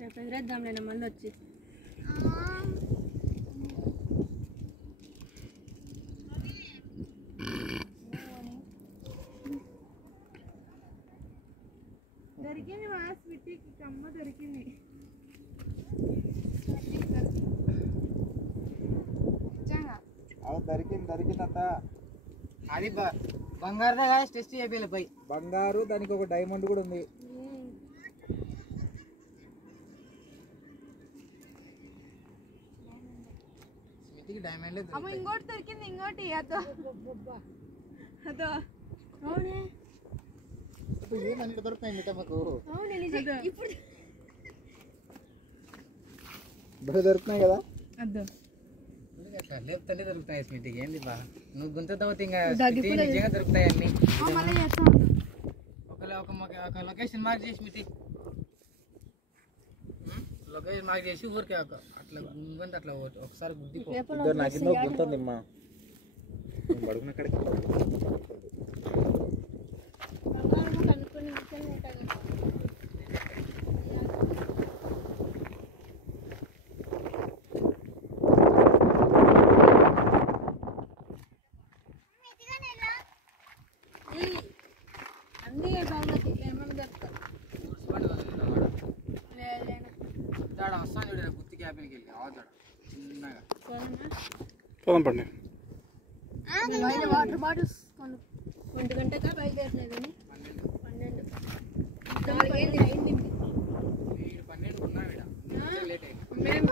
రేపు ఎదురేద్దాం నేను మళ్ళీ వచ్చి దొరికింది మా స్వీటీకి కమ్మ దొరికింది దొరికిందంత అది బంగారుదా కాదు టెస్ట్ చేయాలి పై బంగారు దానికి ఒక డైమండ్ కూడా ఉంది స్మితికి డైమండ్ అమ్మ ఇంకోటి దొరికింది ఇంకోటి అదో అదో అవునే ఇప్పుడు ఏమన్నీ దొరుకుతాయి మిఠమ్మకు ఇప్పుడు ఇప్పుడు దొరుకుతున్నాయి కదా అదో లేపుతుంటే దొరుకుతాయి స్మితికి ఏంది బా నువ్వు గుంత తవ్వుతా ఇంకా నిజంగా దొరుకుతాయి అన్ని ఒక లొకేషన్ మార్క్ చేసి స్మితి లొకేషన్ మార్క్ చేసి ఊరికే అట్లా గుంత అట్లా ఒకసారి గుద్దిపో నాకు గుంతుంది అమ్మా బడుకున్న కడికి వస్తాను చూడ గుత్తి క్యాబిన్కి వెళ్ళి అవుతాడు చిన్నగా పోదాం పండి వాటర్ బాటిల్స్ 1 గంటగా బయలుదేరినాయి కానీ 12 4 అయింది 12 ఉన్నా లేట్ అయింది మేము